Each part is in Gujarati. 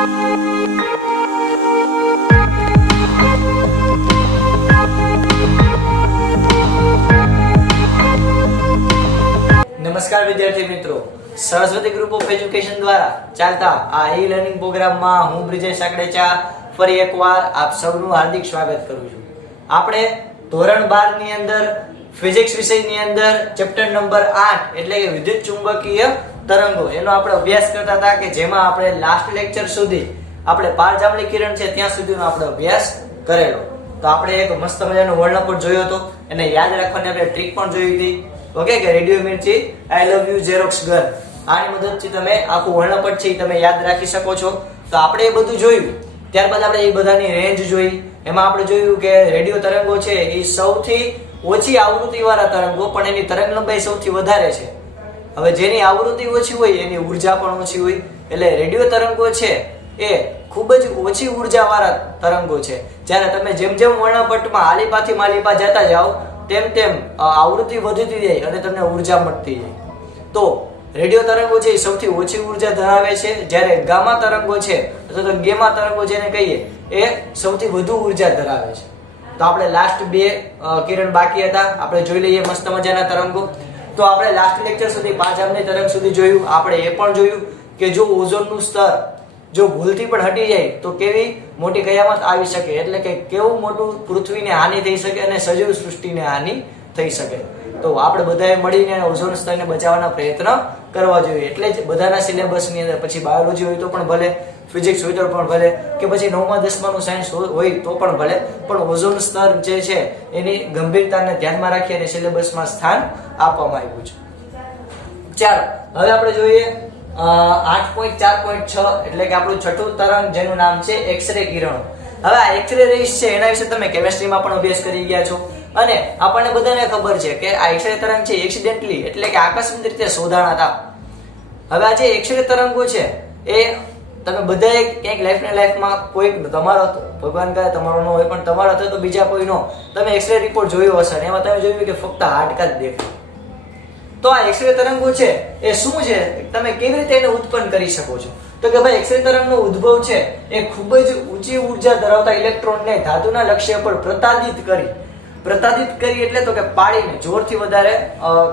નમસ્કાર વિદ્યાર્થી મિત્રો, સરસ્વતી ગ્રુપ ઓફ એજ્યુકેશન દ્વારા ચાલતા આ ઈ લર્નિંગ પ્રોગ્રામમાં હું બ્રિજેશ સાકડેચા ફરી એકવાર આપ સૌનું હાર્દિક સ્વાગત કરું છું. આપણે ધોરણ 12 ની અંદર ફિઝિક્સ વિષયની અંદર ચેપ્ટર નંબર 8 એટલે કે વિદ્યુત ચુંબકીય તરંગો એનો આપણે અભ્યાસ કરતા હતા કે જેમાં આપણે લાસ્ટ લેક્ચર સુધી આપણે પારજાંબલી કિરણ છે ત્યાં સુધીનો આપણે અભ્યાસ કરેલો. તો આપણે એક મસ્ત મજાનો વર્ણપટ જોયો હતો, એને યાદ રાખવાની આપણે ટ્રીક પણ જોઈ હતી. ઓકે, કે radio Mirchi I love you xerox gun, આની મદદથી તમે આખું વર્ણપટ છે તમે યાદ રાખી શકો છો. તો આપણે એ બધું જોયું. ત્યારબાદ આપણે એ બધાની રેન્જ જોઈ. એમાં આપણે જોયું કે રેડિયો તરંગો છે એ સૌથી ઓછી આવૃત્તિ વાળા તરંગો, પણ એની તરંગ લંબાઈ સૌથી વધારે છે. હવે જેની આવૃત્તિ ઓછી હોય એની ઉર્જા પણ ઓછી હોય. એટલે રેડિયો તરંગો છે એ ખૂબ જ ઓછી ઉર્જા વાળા તરંગો છે. જ્યારે તમે જેમ જેમ વર્ણપટમાં આલીપાથી માલીપા જતા જાઓ તેમ તેમ આવૃત્તિ વધતી જાય અને તમને ઉર્જા મળતી જાય. તો રેડિયો તરંગો છે એ સૌથી ઓછી ઉર્જા ધરાવે છે, જ્યારે ગામા તરંગો છે અથવા તો ગેમા તરંગો જેને કહીએ એ સૌથી વધુ ઉર્જા ધરાવે છે. તો આપણે લાસ્ટ બે કિરણ બાકી હતા, આપણે જોઈ લઈએ મસ્ત મજાના તરંગો. તો આપણે લાસ્ટ લેક્ચર સુધી પારજાંબલી તરંગ સુધી જોયું. આપણે એ પણ જોયું કે જો ઓઝોનનું સ્તર જો ભૂલથી પણ હટી જાય તો કેવી મોટી કયામત આવી શકે, એટલે કે કેવું મોટું પૃથ્વીને હાનિ થઈ શકે અને સજીવ સૃષ્ટિને હાનિ થઈ શકે. તો આપણે બધાએ મળીને ઓઝોન સ્તરને બચાવવાના પ્રયત્ન કરવા જોઈએ. એટલે જ બધાના સિલેબસની અંદર પછી બાયોલોજી હોય તો પણ ભલે, ફિઝિક્સ હોય તો પણ ભલે, કે પછી 9મા 10માનું સાયન્સ હોય તો પણ ભલે, પણ ઓઝોન સ્તર જે છે એની ગંભીરતાને ધ્યાનમાં રાખી અને સિલેબસમાં સ્થાન આપવામાં આવ્યું છે. ચાલો હવે આપણે જોઈએ 8.4.6 એટલે કે આપણું છઠ્ઠું તરંગ જેનું નામ છે એક્સરે કિરણો. હવે આ એક્સરે રેઝ છે એના વિશે તમે કેમેસ્ટ્રીમાં પણ અભ્યાસ કરી ગયા છો અને આપણને બધાને ખબર છે કે આ એક્સરે તરંગ છે એક્સિડેન્ટલી એટલે કે આકસ્મિક રીતે શોધાણા હતા. હવે આ જે એક્સરે તરંગો છે એ તમે બધાએ ક્યાંક લાઈફમાં કોઈ તમારો, ભગવાન કરે તમારો ન હોય પણ તમારો હતો તો બીજા કોઈનો તમે એક્સરે રિપોર્ટ જોયો હશે અને એમાં તમે જોયું કે ફક્ત હાડકા જ દેખાય. તો આ એક્સરે તરંગો છે એ શું છે, તમે કેવી રીતે એને ઉત્પન્ન કરી શકો છો? તો કે ભાઈ એક્સરે તરંગનો ઉદ્ભવ છે એ ખૂબ જ ઊંચી ઉર્જા ધરાવતા ઇલેક્ટ્રોનને ધાતુના લક્ષ્ય પર પ્રતાડિત કરી એટલે તો કે પાડીને જોરથી વધારે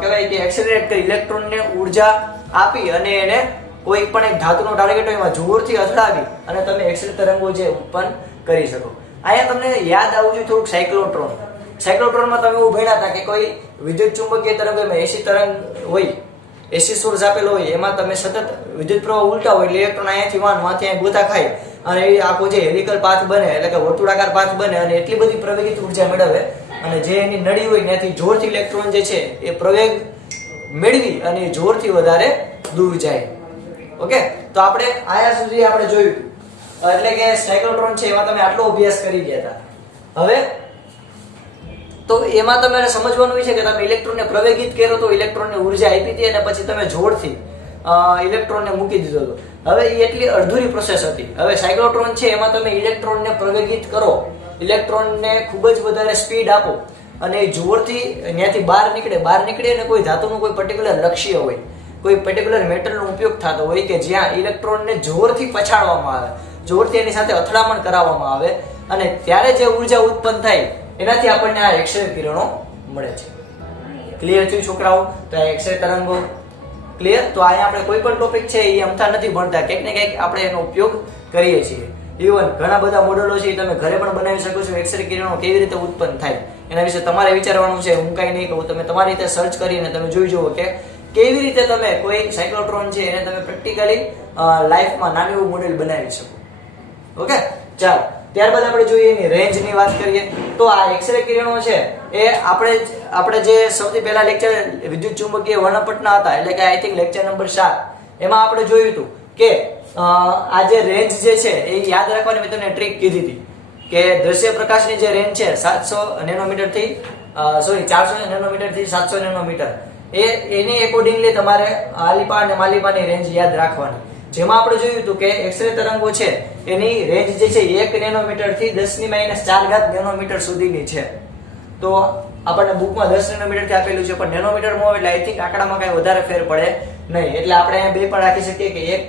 કહેવાય કે એક્સેલરેટ કરી ઇલેક્ટ્રોનને ઉર્જા આપી અને એને કોઈ પણ એક ધાતુનો ટાર્ગેટ હોય એમાં જોરથી અથડાવી અને તમે એક્સરે તરંગો જે ઉત્પન્ન કરી શકો. અહીંયા તમને યાદ આવવું જોઈએ થોડુંક સાયક્લોટ્રોન. સાયક્લોટ્રોનમાં તમે એવું ભણ્યા હતા કે કોઈ વિદ્યુત ચુંબકીય તરંગ એમાં એસી તરંગ હોય, એસી સોર્સ આપેલો હોય, એમાં તમે સતત વિદ્યુત પ્રવાહ ઉલટા હોય એટલે ઇલેક્ટ્રોન અહીંયાથી વાંથી અહીં ગોતા ખાય અને એ આખો જે હેલિકલ પાથ બને એટલે કે વર્તુળાકાર પાથ બને અને એટલી બધી પ્રવેગિત ઉર્જા મેળવે અને જે એની નળી હોય ત્યાંથી જોરથી ઇલેક્ટ્રોન જે છે એ પ્રવેગ મેળવી અને જોરથી વધારે દૂર જાય. ઓકે, તો આપણે આયા સુધી આપણે જોયું એટલે કે સાયક્લોટ્રોન છે એમાં તમે આટલો અભ્યાસ કરી ગયા હતા. હવે તો એમાં તમારે સમજવાનું છે કે તમે ઇલેક્ટ્રોનને પ્રવેગિત કર્યો તો ઇલેક્ટ્રોનને ઉર્જા આપી હતી અને પછી તમે જોરથી ઇલેક્ટ્રોનને મૂકી દીધો હતો. હવે એ એટલી અડધૂરી પ્રોસેસ હતી. હવે સાયક્લોટ્રોન છે એમાં તમે ઇલેક્ટ્રોનને પ્રવેગિત કરો, ઇલેક્ટ્રોનને ખૂબ જ વધારે સ્પીડ આપો અને જોરથી ત્યાંથી બહાર નીકળે અને કોઈ ધાતુનું કોઈ પર્ટિક્યુલર લક્ષ્ય હોય, કોઈ પર્ટિક્યુલર મેટલનો ઉપયોગ થતો હોય કે જ્યાં ઇલેક્ટ્રોનને જોરથી પછાડવામાં આવે, જોરથી એની સાથે અથડામણ કરાવવામાં આવે અને ત્યારે જે ઉર્જા ઉત્પન્ન થાય એનાથી આપણને આ એક્સરે કિરણો મળે છે. ક્લિયર થયું છોકરાઓ? તો આ એક્સરે તરંગો ક્લિયર. તો અહીંયા આપણે કોઈ પણ ટોપિક છે એ અમથા નથી ભણતા, કંઈક ને કંઈક આપણે એનો ઉપયોગ કરીએ છીએ. ઇવન ઘણા બધા મોડેલો છે તમે ઘરે પણ બનાવી શકો છો. એક્સરે કિરણો કેવી રીતે ઉત્પન્ન થાય એના વિશે તમારે વિચારવાનું છે, હું કાંઈ નહીં કહું. તમે તમારી રીતે સર્ચ કરીને તમે જોઈ જુઓ કે કેવી રીતે તમે કોઈ સાયક્લોટ્રોન છે એને તમે પ્રેક્ટિકલી લાઈફમાં નાનું એવું મોડેલ બનાવી શકો. ઓકે, ચાલો ત્યારબાદ આપણે જોઈએ એની રેન્જની વાત કરીએ. તો આ એક્સરે કિરણો છે એ આપણે જે સૌથી પહેલા લેક્ચર વિદ્યુત ચુંબકીય વર્ણપટના હતા એટલે કે આઈ થિંક લેક્ચર નંબર 7 એમાં આપણે જોયું હતું કે આ જે રેન્જ જે છે એ યાદ રાખવાની મેં તમને ટ્રીક કીધી હતી કે દ્રશ્ય પ્રકાશની જે રેન્જ છે 400 નેનોમીટર થી 700 નેનોમીટર એની એકોર્ડિંગલી તમારે આલીપા અને માલીપાની રેન્જ યાદ રાખવાની. જેમાં આપણે જોયું હતું કે એક્સરે તરંગો છે એની રેન્જ જે છે 1 નેનોમીટર થી 10⁻⁴ નેનોમીટર સુધીની છે. તો આપણને બુકમાં 10 નેનોમીટર થી આપેલું છે પણ નેનોમીટર માં એટલે આઈ થિંક આંકડામાં કઈ વધારે ફેર પડે નહીં. એટલે આપણે અહીંયા બે પણ રાખી શકીએ કે 1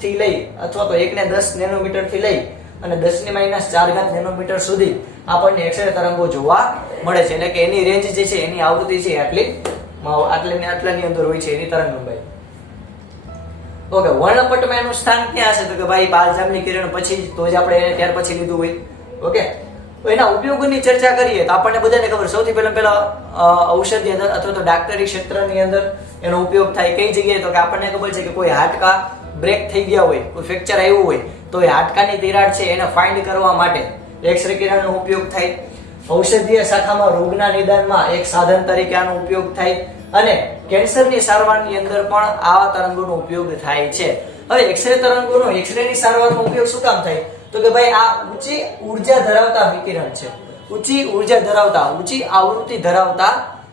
થી લઈ અથવા તો 1/10 નેનોમીટર થી લઈ અને 10⁻⁴ નેનોમીટર સુધી આપણને એક્સરે તરંગો જોવા મળે છે. એટલે કે એની રેન્જ જે છે, એની આવૃત્તિ છે આટલાની અંદર હોય છે એની તરંગલંબાઈ. ઓકે, વર્ણપટમાં એનું સ્થાન ક્યાં છે? તો કે ભાઈ પારજામની કિરણ પછી તો જ આપણે એને ત્યાર પછી લીધું હોય. ઓકે, તો એના ઉપયોગોની ચર્ચા કરીએ તો આપણને બધાને ખબર, સૌથી પહેલા ઔષધિ અંદર અથવા તો ડાક્ટરી ક્ષેત્રની અંદર એનો ઉપયોગ થાય. કઈ જગ્યાએ? તો કે આપણને ખબર છે કે કોઈ હાડકા બ્રેક થઈ ગયા હોય, કોઈ ફ્રેક્ચર આવ્યું હોય તો એ હાડકાની તિરાડ છે એને ફાઇન્ડ કરવા માટે એક્સરે કિરણનો ઉપયોગ થાય. ઔષધીય શાખામાં રોગના નિદાનમાં એક સાધન તરીકે આનો ઉપયોગ થાય અને કેન્સરની સારવારની અંદર પણ આવા તરંગોનો ઉપયોગ થાય છે. હવે એક્સરે તરંગોનો એક્સરેની સારવારનો ઉપયોગ શું કામ થાય? તો કે ભાઈ આ ઊંચી ઉર્જા ધરાવતા વિકિરણ છે, ઊંચી ઉર્જા ધરાવતા, ઊંચી આવૃત્તિ ધરાવતા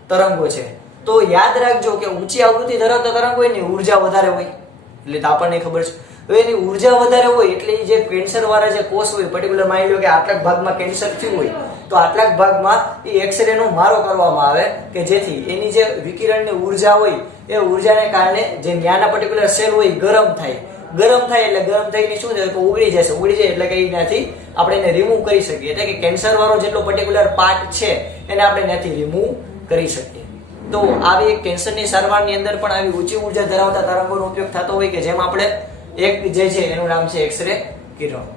તરંગો છે. તો યાદ રાખજો કે ઊંચી આવૃત્તિ ધરાવતા તરંગો એની ઉર્જા વધારે હોય, એટલે તો આપણને ખબર છે. હવે એની ઉર્જા વધારે હોય એટલે જે કેન્સર વાળા જે કોષ હોય, પર્ટિક્યુલર માની લો કે આટલાક ભાગમાં કેન્સર થયું હોય તો આટલાક ભાગમાં એ એક્સરે નો મારો કરવામાં આવે કે જેથી એની જે વિકિરણની ઉર્જા હોય એ ઉર્જાને કારણે જે ન્યાના પર્ટિક્યુલર સેલ હોય ગરમ થાય. ગરમ થાય એટલે ગરમ થઈને શું થાય? તો ઉગડી જશે. ઉગડી જાય એટલે કે એનાથી આપણે એને રિમૂવ કરી શકીએ. એટલે કે કેન્સર વાળો જેટલો પર્ટિક્યુલર પાર્ટ છે એને આપણે એનાથી રિમૂવ કરી શકીએ. તો આવી કેન્સરની સારવારની અંદર પણ આવી ઊંચી ઉર્જા ધરાવતા તરંગોનો ઉપયોગ થતો હોય કે જેમ આપણે એક જે છે એનું નામ છે એક્સરે કિરણ.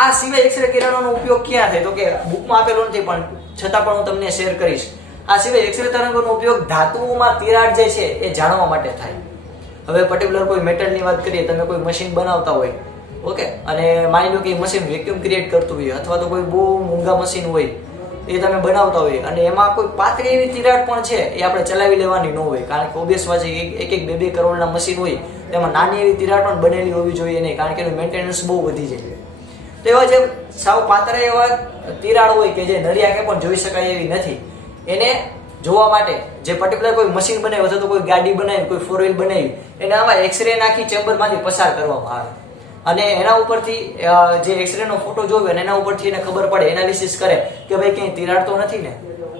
આ સિવાય એક્સરે કિરણોનો ઉપયોગ ક્યાં થાય? તો કે બુકમાં આપેલો નથી પણ છતાં પણ હું તમને શેર કરીશ. આ સિવાય એક્સરે તરંગોનો ઉપયોગ ધાતુઓમાં તિરાડ જે છે એ જાણવા માટે થાય. હવે પર્ટિક્યુલર કોઈ મેટલની વાત કરીએ, તમે કોઈ મશીન બનાવતા હોય, ઓકે, અને માની લો કે એ મશીન વેક્યુમ ક્રિએટ કરતું હોય અથવા તો કોઈ બહુ મોંઘા મશીન હોય એ તમે બનાવતા હોય અને એમાં કોઈ પાતળી એવી તિરાડ પણ છે એ આપણે ચલાવી લેવાની ન હોય, કારણ કે ઓબ્વિયસ વાત છે એક 2 કરોડના મશીન હોય તેમાં નાની એવી તિરાડ પણ બનેલી હોવી જોઈએ નહીં, કારણ કે એનું મેન્ટેનન્સ બહુ વધી જાય. તો એવા જે સાવ પાતળા એવા તિરાડ હોય કે જે નરી આંખે પણ જોઈ શકાય એવી નથી, એને જોવા માટે જે પર્ટિક્યુલર કોઈ મશીન બનાવ્યું અથવા તો કોઈ ગાડી બનાવી, કોઈ 4 વ્હીલ બનાવી, એને આમાં એક્સરે નાખી ચેમ્બરમાંથી પસાર કરવામાં આવે અને એના ઉપરથી જે એક્સરે નો ફોટો જોવે અને એના ઉપરથી એને ખબર પડે, એનાલિસિસ કરે કે ભાઈ ક્યાંય તિરાડ તો નથી ને.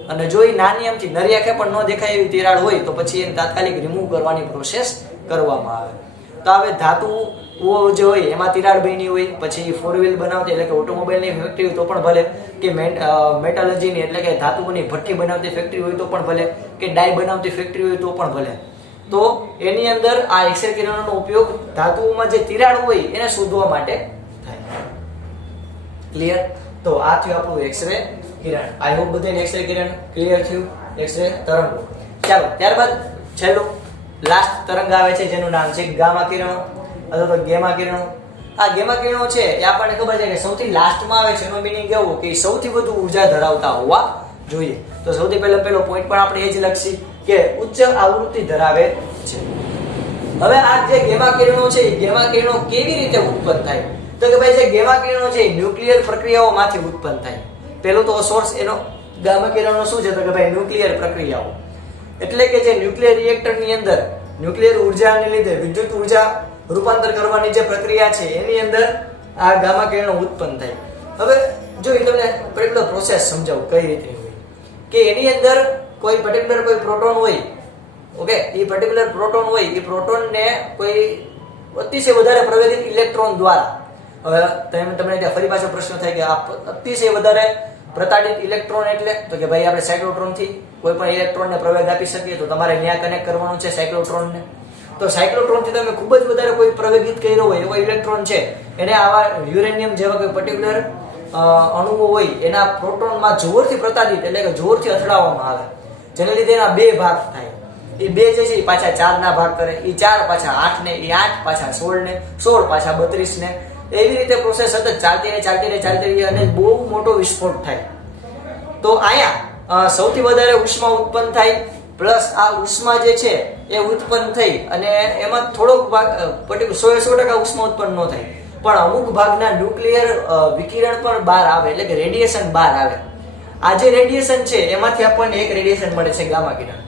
અને જો એ નાની આમથી નરી આંખે પણ ન દેખાય એવી તિરાડ હોય તો પછી એને તાત્કાલિક રિમૂવ કરવાની પ્રોસેસ કરવામાં આવે. તો હવે ધાતુઓ જે હોય એમાં તિરાડ બની હોય, પછી 4 વ્હીલ બનાવતી એટલે કે ઓટોમોબાઈલની ફેક્ટરી હોય તો પણ ભલે, કે મેટાલર્જીની એટલે કે ધાતુઓની ભઠ્ઠી બનાવતી ફેક્ટરી હોય તો પણ ભલે, કે ડાય બનાવતી ફેક્ટરી હોય તો પણ ભલે. તો એની અંદર આ એક્સરે કિરણોનો ઉપયોગ ધાતુઓમાં જે તિરાડ હોય એને શોધવા માટે થાય. ક્લિયર? તો આ થયું આપણું એક્સરે કિરણ. આઈ હોપ બધાને એક્સરે કિરણ ક્લિયર થયું, એક્સરે તરંગો. ચાલો ત્યારબાદ છેલ્લું લાસ્ટ તરંગ આવે છે જેનું નામ છે ગામા કિરણો અથવા તો ગેમા કિરણો. આ ગેમા કિરણો છે એ આપણને ખબર છે કે સૌથી લાસ્ટમાં આવે છે. એનો મિનિંગ એવું કે સૌથી વધુ ઉર્જા ધરાવતા હોવા જોઈએ. તો સૌથી પહેલો પોઈન્ટ પણ આપણે એ જ લખી કે ઉચ્ચ આવૃત્તિ ધરાવે છે. હવે આ જે ગેમા કિરણો છે એ ગેમા કિરણો કેવી રીતે ઉત્પન્ન થાય? તો કે ભાઈ જે ગેમા કિરણો છે એ ન્યુક્લિયર પ્રક્રિયાઓમાંથી ઉત્પન્ન થાય. પહેલું તો સોર્સ એનો ગામા કિરણો શું છે? તો કે ભાઈ ન્યુક્લિયર પ્રક્રિયાઓ, એટલે કે જે ન્યુક્લિયર રિએક્ટરની અંદર ન્યુક્લિયર ઉર્જાને લીધે વિદ્યુત ઉર્જા રૂપાંતર કરવાની જે પ્રક્રિયા છે એની અંદર આ ગામા કિરણો ઉત્પન્ન થાય. હવે જો એ તમને પર્ટિક્યુલર પ્રોસેસ સમજાવું કઈ રીતે હોય કે એની અંદર કોઈ પર્ટિક્યુલર કોઈ પ્રોટોન હોય, ઓકે, એ પર્ટિક્યુલર પ્રોટોન હોય, એ પ્રોટોનને કોઈ અતિશય વધારે પ્રવેગિત ઇલેક્ટ્રોન દ્વારા, હવે તમને ત્યાં ફરી પાછો પ્રશ્ન થાય કે આ અતિશય વધારે પ્રતાડિત ઇલેક્ટ્રોન એટલે તો કે ભાઈ આપણે સાયક્લોટ્રોન થી કોઈ પણ ઇલેક્ટ્રોનને પ્રવેગ આપી શકીએ તો તમારે ત્યાં કનેક્ટ કરવાનું છે સાયક્લોટ્રોનને. તો સાયક્લોટ્રોન થી તમે ખૂબ જ વધારે કોઈ પ્રવેગિત કર્યો હોય એવો ઇલેક્ટ્રોન છે એને આવા યુરેનિયમ જેવા કોઈ પર્ટિક્યુલર અણુઓ હોય એના પ્રોટોનમાં જોરથી પ્રતાડિત એટલે કે જોરથી અથડાવવામાં આવે, જેને લીધે એના 2 ભાગ થાય. એ 2 જે છે એ પાછા 4 ના ભાગ કરે, એ 4 પાછા 8 ને, એ 8 પાછા 16 ને, 16 પાછા 32 ને, એવી રીતે પ્રોસેસ સતત ચાલતી રહી અને બહુ મોટો વિસ્ફોટ થાય. તો અહીંયા સૌથી વધારે ઉષ્મા ઉત્પન્ન થાય, પ્લસ આ ઉષ્મા જે છે એ ઉત્પન્ન થઈ અને એમાં થોડોક ભાગ પર્ટિક્યુલર 100% ઉષ્મા ઉત્પન્ન ન થાય પણ અમુક ભાગના ન્યુક્લિયર વિકિરણ પણ બહાર આવે, એટલે કે રેડિયેશન બહાર આવે. આ જે રેડિયેશન છે એમાંથી આપણને એક રેડિયેશન મળે છે ગામા કિરણ.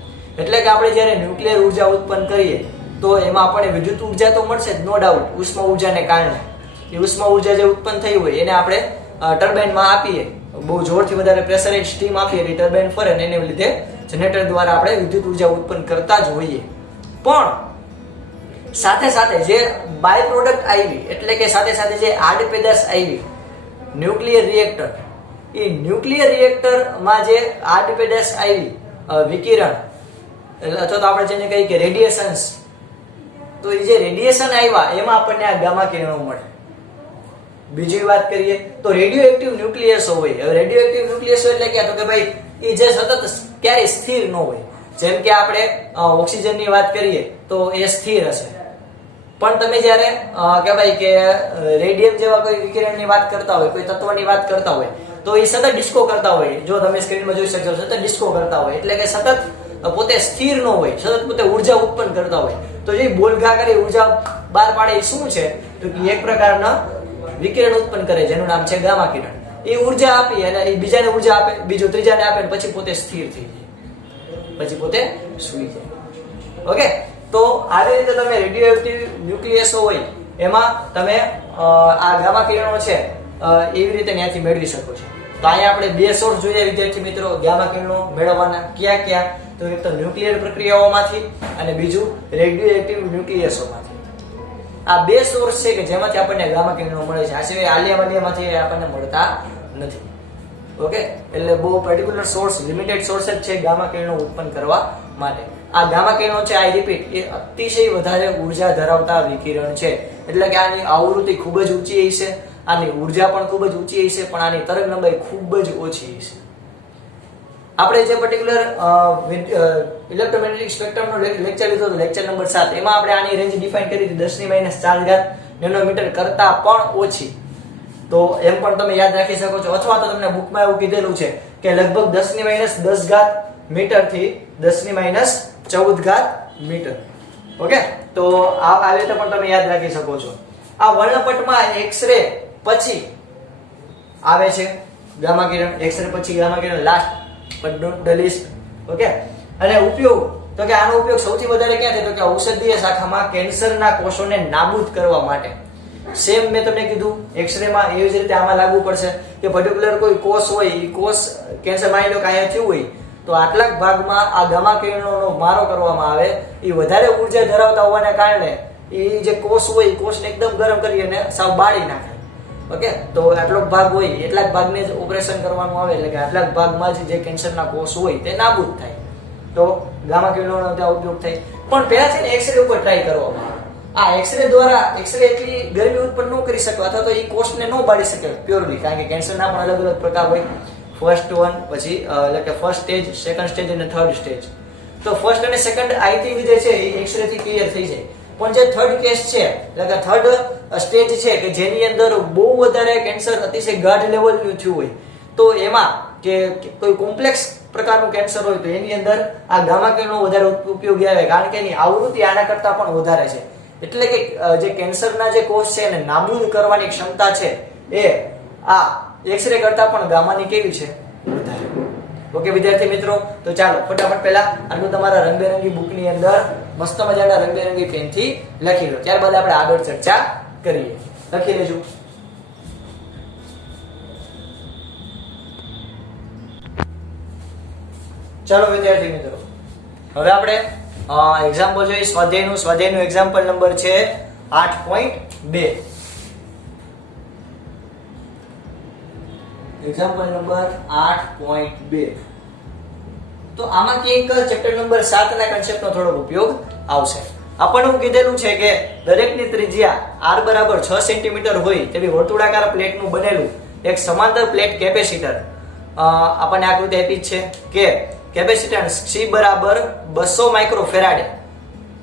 એટલે કે આપણે જ્યારે ન્યુક્લિયર ઉર્જા ઉત્પન્ન કરીએ તો એમાં આપણને વિદ્યુત ઉર્જા તો મળશે જ, નો ડાઉટ, ઉષ્મા ઉર્જાને કારણે. એ ઉષ્મા ઉર્જા જે ઉત્પન્ન થઈ હોય એને આપણે ટર્બાઇનમાં આપીએ, બહુ જોરથી વધારે પ્રેશરાઇઝ સ્ટીમ આપીએ એટલે ટર્બાઇન ફરે અને એને લીધે જનરેટર દ્વારા આપણે વિદ્યુત ઉર્જા ઉત્પન્ન કરતા જ હોઈએ. પણ સાથે સાથે જે બાય પ્રોડક્ટ આવી એટલે કે સાથે સાથે જે આડ પેદાશ આવી ન્યુક્લિયર રિએક્ટર, એ ન્યુક્લિયર રિએક્ટરમાં જે આડ પેદાશ આવી વિકિરણ અથવા તો આપણે જેને કહીએ કે રેડિયેશન્સ, તો એ જે રેડિયેશન આવ્યા એમાં આપણને આ ગામા કિરણો મળે. બીજી વાત કરીએ તો રેડિયો એક્ટિવ ન્યુક્લિયસ હોય. હવે રેડિયો એક્ટિવ ન્યુક્લિયસ એટલે કે ભાઈ એ જે સતત ક્યારેય સ્થિર ન હોય. જેમ કે આપણે ઓક્સિજનની વાત કરીએ તો એ સ્થિર હશે, પણ તમે જ્યારે કે ભાઈ કે રેડિયમ જેવા કોઈ વિકિરણની વાત કરતા હોય, કોઈ તત્વની વાત કરતા હોય, તો એ સતત ડિસ્કો કરતા હોય. જો તમે સ્ક્રીનમાં જોઈ શકશો સતત ડિસ્કો કરતા હોય એટલે કે સતત પોતે સ્થિર ન હોય, સતત પોતે ઉર્જા ઉત્પન્ન કરતા હોય. તો જે બોલઘા કરી ઉર્જા બહાર પાડે એ શું છે તો કે એક પ્રકારના વિકિરણ ઉત્પન્ન કરે જેનું નામ છે ગામા કિરણ. એ ઉર્જા આપી અને એ બીજાને ઉર્જા આપે, બીજો ત્રીજાને આપે અને પછી પોતે સ્થિર થઈ જાય, પછી પોતે સૂઈ જાય. ઓકે, તો આવી રીતે તમે રેડિયો એક્ટિવ ન્યુક્લિયસ હોય એમાં તમે આ ગામા કિરણો છે એવી રીતે ત્યાંથી મેળવી શકો છો. તો અહીંયા આપણે બે સોર્સ જોઈએ વિદ્યાર્થી મિત્રો ગામા કિરણો મેળવવાના. ક્યાં ક્યાં? તો એક તો ન્યુક્લિયર પ્રક્રિયાઓમાંથી અને બીજું રેડિયો એક્ટિવ ન્યુક્લિયસોમાંથી. આ બે સોર્સ છે કે જેમાંથી આપણને ગામા કિરણો મળે છે. આ સિવાય આલિયામાંથી આપણને મળતા નથી. ઓકે, એટલે બહુ પર્ટિક્યુલર સોર્સ, લિમિટેડ સોર્સ જ છે ગામા કિરણો ઉત્પન્ન કરવા માટે. આ ગામા કિરણો છે, આઈ રિપીટ, એ અતિશય વધારે ઉર્જા ધરાવતા વિકિરણ છે. એટલે કે આની આવૃત્તિ ખૂબ જ ઊંચી હશે, આની ઉર્જા પણ ખૂબ જ ઊંચી હશે, પણ આની તરંગ લંબાઈ ખૂબ જ ઓછી હશે. આપણે જે પર્ટિક્યુલર ઇલેક્ટ્રોમેગ્નેટિક સ્પેક્ટ્રમનો લેક્ચર લીધો હતો, લેક્ચર નંબર 7, એમાં આપણે આની રેન્જ ડિફાઇન કરી હતી 10⁻⁴ નેનોમીટર કરતા પણ ઓછી. તો એમ પણ તમે યાદ રાખી શકો છો, અથવા તો તમને બુકમાં એવું કીધેલું છે કે લગભગ 10⁻10 મીટર થી 10⁻14 મીટર. ઓકે, તો આ રીતે પણ તમે યાદ રાખી શકો છો. આ વર્ણપટમાં એક્સરે પછી આવે છે ગામા કિરણ, એક્સરે પછી gamma Kiran last but not the least. Okay, અને ઉપયોગ તો કે આનો ઉપયોગ સૌથી વધારે ક્યાં થાય તો કે ઔષધીય શાખામાં કેન્સરના કોષોને નાબૂદ કરવા માટે. સેમ મેં તમને કીધું એક્સરે માં એવી જ રીતે આમાં લાગુ પડશે કે પર્ટિક્યુલર કોઈ કોષ હોય, એ કોષ કેન્સર માની લો કે અહીંયા થયું હોય તો આટલા ભાગમાં આ ગામા કિરણોનો મારો કરવામાં આવે. એ વધારે ઉર્જા ધરાવતા હોવાને કારણે એ જે કોષ હોય એ કોષને એકદમ ગરમ કરી અને સાવ બાળી નાખે. ઓકે, તો આટલો ભાગ હોય એટલા જ ભાગને જ ઓપરેશન કરવાનું આવે, એટલે કે આટલા જ ભાગમાં જ જે કેન્સરના કોષ હોય તે નાબૂદ થાય. તો ગામા કિરણોનો ત્યાં ઉપયોગ થાય. પણ પહેલા છે ને એક્સરે ઉપર ટ્રાય કરવામાં આવે. આ એક્સરે દ્વારા એક્સરે એટલી ગરમી ઉત્પન્ન ન કરી શકે અથવા તો એ કોષને ન બાળી શકે પ્યોરલી, કારણ કે કેન્સરના પણ અલગ અલગ પ્રકાર હોય. ફર્સ્ટ વન, પછી એટલે કે ફર્સ્ટ સ્ટેજ, સેકન્ડ સ્ટેજ અને થર્ડ સ્ટેજ. તો ફર્સ્ટ અને સેકન્ડ આઈ થિંક જે છે એ એક્સરે થી ક્લિયર થઈ જાય. પણ જે થર્ડ કેસ છે એટલે કે થર્ડ સ્ટેજ છે કે જેની અંદર બહુ વધારે કેન્સર અતિશય ગાઢ લેવલનું થયું હોય, તો એમાં કે કોઈ કોમ્પ્લેક્સ પ્રકારનું કેન્સર હોય તો એની અંદર આ ગામા કિરણો વધારે ઉપયોગી આવે, કારણ કે એની આવૃત્તિ આના કરતા પણ વધારે છે. એટલે કે જે કેન્સરના જે કોષ છે એને નાબૂદ કરવાની ક્ષમતા છે એ આ એક્સરે કરતા પણ ગામાની કેવી છે? વધારે. ઓકે વિદ્યાર્થી મિત્રો, તો ચાલો ફટાફટ પહેલા આટલું તમારા રંગબેરંગી બુકની અંદર મસ્ત મજાના રંગબેરંગી પેનથી લખી લો, ત્યારબાદ આપણે આગળ ચર્ચા કરીએ. લખી લેજો. ચાલો વિદ્યાર્થી મિત્રો, હવે આપણે એક્ઝામ્પલ જોઈએ સ્વાધ્યાયનું એક્ઝામ્પલ નંબર છે 8.2. Example number 8.2. તો આમાંથી એક ચેપ્ટર નંબર 7 ના કન્સેપ્ટનો થોડો ઉપયોગ આવશે. આપણને હું કીધેલું છે કે દરેકની ત્રિજ્યા r બરાબર 6 સેન્ટીમીટર હોય તેવી વર્તુળાકાર પ્લેટનું બનેલું એક સમાંતર પ્લેટ કેપેસિટર આપણને આકૃતિ આપી છે કે કેપેસિટન્સ C બરાબર 200 માઇક્રોફેરાડે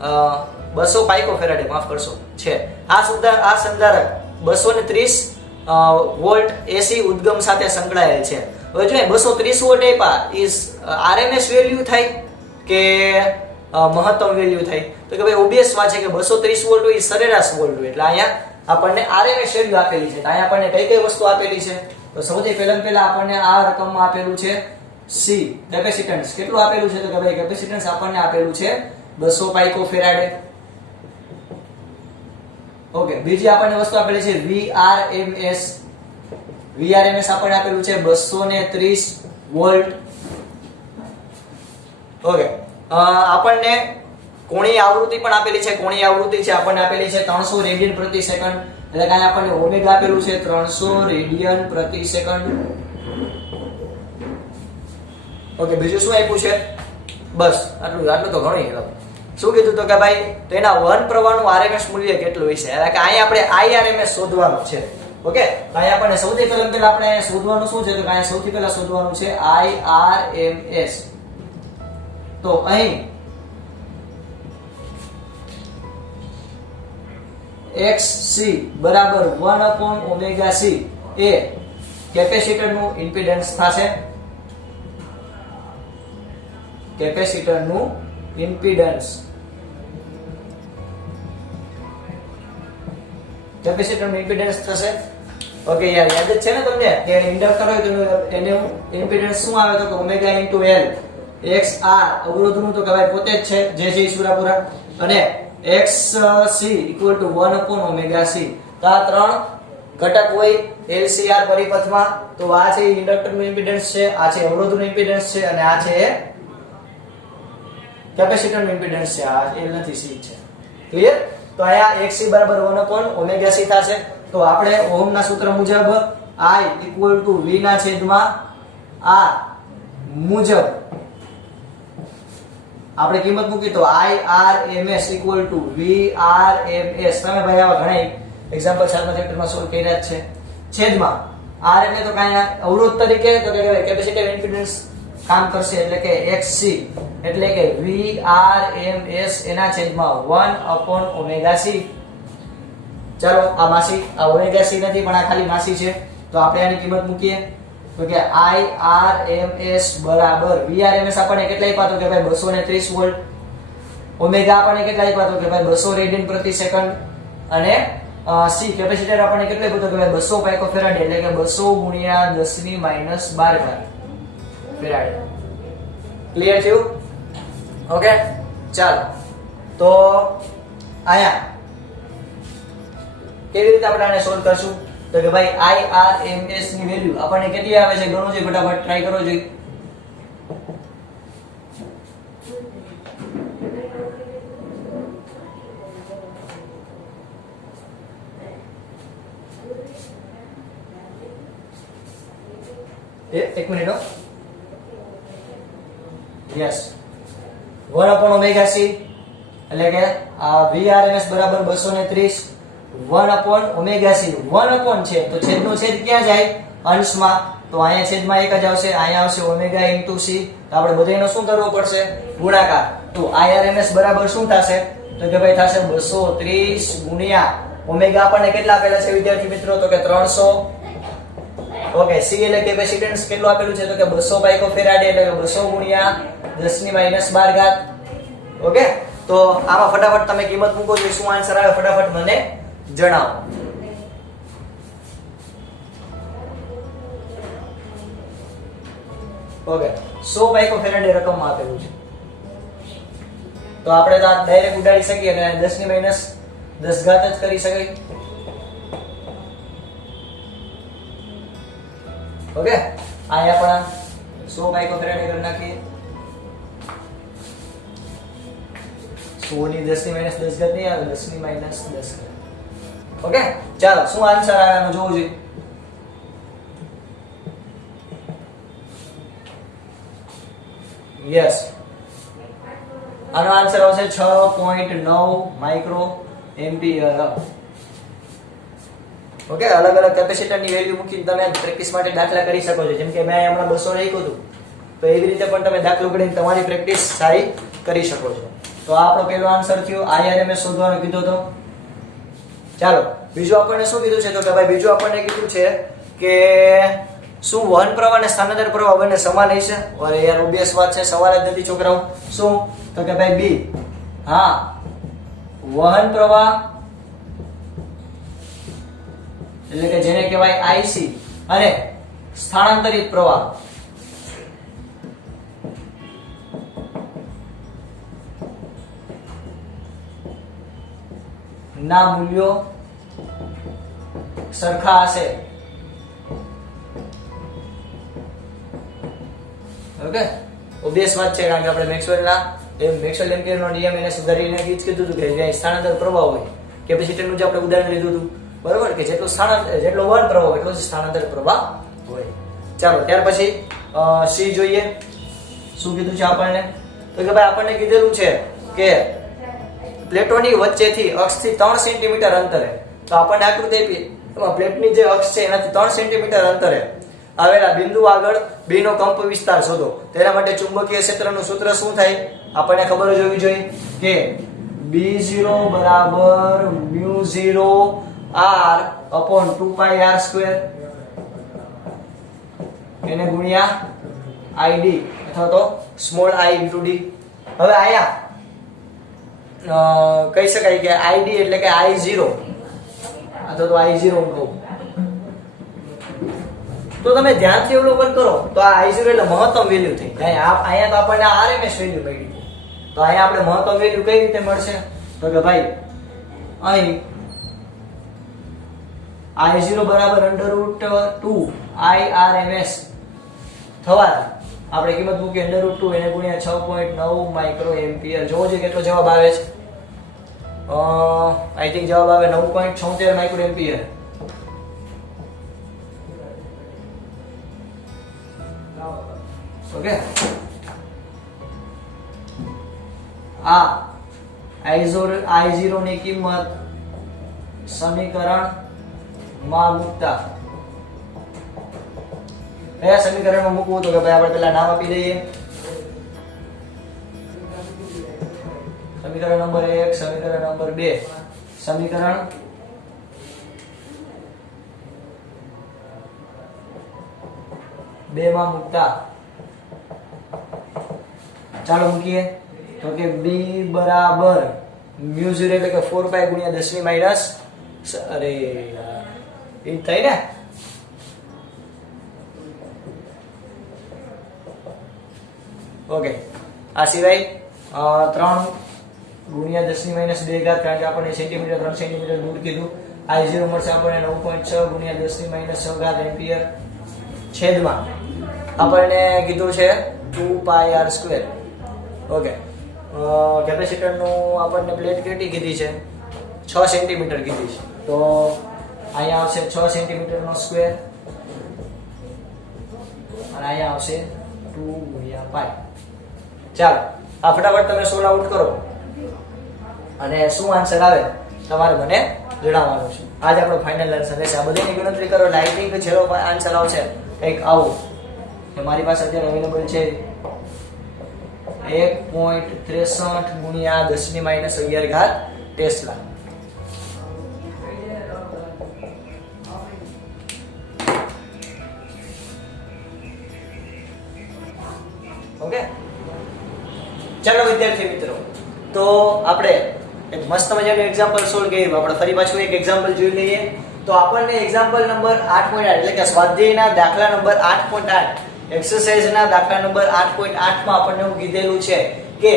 200 પાઇકોફેરાડે માફ કરશો છે. આ સંધારક 230 વોલ્ટ એસી ઉદ્ગમ સાથે સંકળાયેલ છે. હવે જો 230 વોલ્ટ આપ્યા ઇઝ આરએમએસ વેલ્યુ થાય કે મહત્તમ વેલ્યુ થાય? તો કે ભાઈ ઓબિયસ વાત છે કે 230 વોલ્ટ હોય સરેરાશ વોલ્ટ હોય, એટલે અહીંયા આપણને આરએમએસ વેલ્યુ આપેલી છે. અહીંયા આપણને કઈ કઈ વસ્તુ આપેલી છે? તો સૌથી પહેલા આપણને આ રકમમાં આપેલું છે C કેપેસિટન્સ. કેટલું આપેલું છે? તો કે ભાઈ કેપેસિટન્સ આપણને આપેલું છે 200 પાઇકોફેરાડે. ઓકે, બીજી આપણને વસ્તુ આપેલી છે VRMS આપણને આપેલું છે 230 વોલ્ટ. ઓકે, આપણને કોણીય આવૃત્તિ પણ આપેલી છે. કોણીય આવૃત્તિ છે આપણને આપેલી છે 300 રેડિયન પ્રતિ સેકન્ડ, એટલે કે આપણને ઓમેગા આપેલું છે 300 રેડિયન પ્રતિ સેકન્ડ. ઓકે, બીજું શું આપ્યું છે? બસ આટલું તો ઘણું હેલો. શું કીધું તો કે ભાઈ તો એના વહન પ્રવાહનું આરએમએસ મૂલ્ય કેટલું હશે, એટલે કે અહીંયા આપણે આઈઆરએમએસ શોધવાનું છે. ઓકે, અહીંયા આપણને સૌથી પહેલા આપણે શોધવાનું શું છે, તો અહીંયા સૌથી પહેલા શોધવાનું છે આઈઆરએમએસ. તો અહીં XC બરાબર 1/ωc એ કેપેસિટરનું ઇમ્પિડન્સ થશે. કેપેસિટરનું ઇમ્પિડન્સ થશે. ઓકે યાર, યાદ જ છે ને તમને કે ઇન્ડક્ટર હોય તો એનું ઇમ્પિડન્સ શું આવે તો કે omega into L. x r અવરોધનું તો કે ભાઈ પોતે જ છે જે છે ઈશ્વરાપુરા, અને xc ઇક્વલ ટુ 1/ωc. તો આ ત્રણ ઘટક હોય LCR પરિપથમાં, તો આ છે ઇન્ડક્ટરનું ઇમ્પિડન્સ છે, આ છે અવરોધનું ઇમ્પિડન્સ છે, અને આ છે કેપેસિટરનું ઇમ્પિડન્સ છે. આ L નથી, C છે. ક્લિયર? તો અહીંયા xc બરાબર 1/ωc થશે. તો આપણે ઓહમના સૂત્ર મુજબ I ઇક્વલ ટુ V ના છેદમાં R મુજબ આપણે કિંમત મૂકી તો IRMS ઇક્વલ ટુ VRMS. તમે ભાઈ આવા ઘણા એક્ઝામ્પલ 7મા ચેપ્ટરમાં સોલ્વ કર્યા જ છે. છેદમાં R એટલે તો કાંઈ અવરોધ તરીકે તો કે કેપેસિટર ઇમ્પિડન્સ કામ કરશે, એટલે કે XC એટલે કે VRMS એના છેદમાં 1/ωc. ચાલો આ માસી, આ ωc નથી પણ આ ખાલી માસી છે, તો આપણે આની કિંમત મૂકીએ તો કે IRMS બરાબર VRMS આપણને કેટલા આપ્યા તો કે ભાઈ 230 વોલ્ટ, ઓમેગા આપણને કેટલા આપ્યા તો કે ભાઈ 200 રેડિયન પ્રતિ સેકન્ડ, અને C કેપેસિટર આપણને કેટલા આપ્યું તો કે ભાઈ 200 પાઇકોફેરાડ, એટલે કે 200 ગુણ્યા 10 ની -12 ફેરાડ. ક્લિયર થયું? ઓકે, ચાલો તો આયા કેવી રીતે આપણે આને સોલ્વ કરશું તો કે ભાઈ IRMS ની વેલ્યુ આપણને કેટલી આવે છે ગણો જોઈએ, ફટાફટ ટ્રાય કરો જોઈએ. એક મિનિટ હો. યસ, 1/ωc એટલે કે VRMS બરાબર 230 1/ωc. 1 છે તો છેદનો છેદ ક્યાં જાય? અંશમાં. તો અહીંયા છેદમાં એક જ આવશે, અહીંયા આવશે ઓમેગા ઇન્ટુ c. તો આપણે બધાયનો શું કરવો પડશે? ગુણાકાર. તો IRMS બરાબર શું થશે તો કે ભાઈ થશે 230 ગુણ્યા ઓમેગા આપણને કેટલા આપેલા છે વિદ્યાર્થી મિત્રો તો કે 300. ઓકે, c એટલે કેપેસિટન્સ કેટલું આપેલું છે તો કે 200 પાઇકોફેરાડ, એટલે કે 200 ગુણ્યા 10 ની -12. ઓકે, તો આમાં ફટાફટ તમે કિંમત મૂકો છો, શું આન્સર આવે ફટાફટ મને જણાવો. ઓકે, 100 પાઇકોફેરાડ એ રકમમાં આપેલું છે, તો આપણે તો ડાયરેક્ટ ઉડાડી શકીએ અને 10 ની -10 ઘાત જ કરી શકાય. ઓકે, અહીંયા પણ 100 પાઇકોફેરાડ કરી નાખીએ. 100 ની 10 ની -10 ઘાત નહીં આવે, 10 ની -10 ઘાત. ઓકે, ચાલો શું આન્સર આવે એનું જોવું જોઈએ. યસ, આનો આન્સર આવશે 6.9 માઇક્રો એમ્પિયર. ઓકે, અલગ અલગ કેપેસિટરની વેલ્યુ મૂકીને તમે પ્રેક્ટિસ માટે દાખલા કરી શકો છો. જેમ કે મેં હમણાં 200 લખ્યું હતું, તો એવી રીતે પણ તમે દાખલો ગણીને તમારી પ્રેક્ટિસ સારી કરી શકો છો. તો આ આપણો પહેલો આન્સર થયો. IRMS શોધવાનું કીધો તો. ચાલો બીજું આપણને શું કીધું છે તો કે ભાઈ બીજું આપણને કીધું છે કે શું વહન પ્રવાહ અને સ્થાનાંતર પ્રવાહ બંને સમાન હશે? અરે યાર ઓબિયસ વાત છે, સવાલ જ નથી છોકરાઓ. શું તો કે ભાઈ બી. હા, વહન પ્રવાહ એટલે કે જેને કહેવાય IC અને સ્થાનાંતરિત પ્રવાહ ના મૂલ્યો સરખા હશે. ઓકે, ઓબિયસ વાત છે કારણ કે આપણે મેક્સવેલના એ મેક્સવેલ એમ્પિયરનો નિયમ એને સુધારીને જ કીધું હતું કે જ્યાં સ્થાનાંતર પ્રવાહ હોય, કેપેસિટરનું જે આપણે ઉદાહરણ લીધું હતું, બરાબર, કે જેટલો વહન પ્રવાહ હોય એટલો જ સ્થાનાંતર પ્રવાહ હોય. ચાલો ત્યાર પછી સી જોઈએ. શું કીધું છે આપણને? તો કે ભાઈ આપણને કીધેલું છે કે પ્લેટોની વચ્ચેથી અક્ષથી 3 સેન્ટીમીટર અંતરે, તો આપણને આકૃતિ આપી એમાં પ્લેટની જે અક્ષ છે એનાથી 3 સેન્ટીમીટર અંતરે આવેલા બિંદુ આગળ B નો કંપ વિસ્તાર શોધો. તેના માટે ચુંબકીય ક્ષેત્રનું સૂત્ર શું થાય આપણને ખબર જ હોવી જોઈએ કે B0 બરાબર μ0 r upon 2πr² એને ગુણ્યા id અથવા તો સ્મોલ I into d. હવે આયા કહી શકાય કે id એટલે કે I0 અથવા તો I0 હું કહું તો તમે ધ્યાનથી અવલોકન કરો તો આ I0 એટલે મહત્તમ વેલ્યુ થઈ. અહીંયા તો આપણને RMS વેલ્યુ મળી. તો અહીંયા આપણે મહત્તમ વેલ્યુ કઈ રીતે મળશે? તો કે ભાઈ અહીં I0 બરાબર √2 IRMS થવાથી આપણે કિંમત મૂકી √2 એને ગુણ્યા 6.9 માઇક્રો એમ્પિયર. જોવો જોઈએ કેટલો જવાબ આવે છે. આઈ થિંક જવાબ આવે 9.76 માઇક્રો એમ્પિયર. ઓકે, આ I0 ની કિંમત સમીકરણ માં મૂકતા કયા સમીકરણમાં મૂકવું? તો કે ભાઈ આપણે પહેલા નામ આપી દઈએ. સમીકરણ નંબર 1, સમીકરણ નંબર 2, સમીકરણ માં મૂકતા ચાલો મૂકીએ. તો કે B બરાબર μ0 એટલે કે 4π ગુણ્યા 10 ની માઈનસ અરે એ થઈ ને ઓકે. આ સિવાય 3 ગુણ્યા 10 ની માઈનસ 2 ઘાત, કારણ કે આપણને સેન્ટીમીટર 3 સેન્ટીમીટર દૂર કીધું. I0 મળશે આપણને 9.6 ગુણ્યા 10 ની માઈનસ 6 ઘાત એમ્પિયર છેદમાં આપણને કીધું છે 2πr². ઓકે, કેપેસિટરનું આપણને પ્લેટ કેટલી કીધી છે? 6 સેન્ટીમીટર કીધી છે. તો અહીંયા આવશે 6 સેન્ટીમીટર નો સ્ક્વેર અને અહીંયા આવશે 2 ગુણ્યા પાઈ. ચાલો આ ફટાફટ તમે સોલ્વ આઉટ કરો અને શું આન્સર આવે તમારે મને જણાવવાનું છે. આજ આપણો ફાઇનલ આન્સર રહેશે. આ બધાની ગણતરી કરો એટલે આઈ થિંક છેલ્લો આન્સર આવશે કંઈક આવું કે મારી પાસે અત્યારે અવેલેબલ છે 1.63 ગુણ્યા 10 ની માઈનસ 11 ઘાત ટેસ્લા. ઓકે, ચાલો વિદ્યાર્થી મિત્રો, તો આપણે એક મસ્ત મજાનું એક્ઝામ્પલ સોલ્વ કર્યું. આપણે ફરી પાછું એક એક્ઝામ્પલ જોઈ લઈએ. તો આપણને એક્ઝામ્પલ નંબર 8.8 એટલે કે સ્વાધ્યાયના દાખલા નંબર 8.8 એક્સરસાઇઝના દાખલા નંબર 8.8 માં આપણને એવું કીધેલું છે કે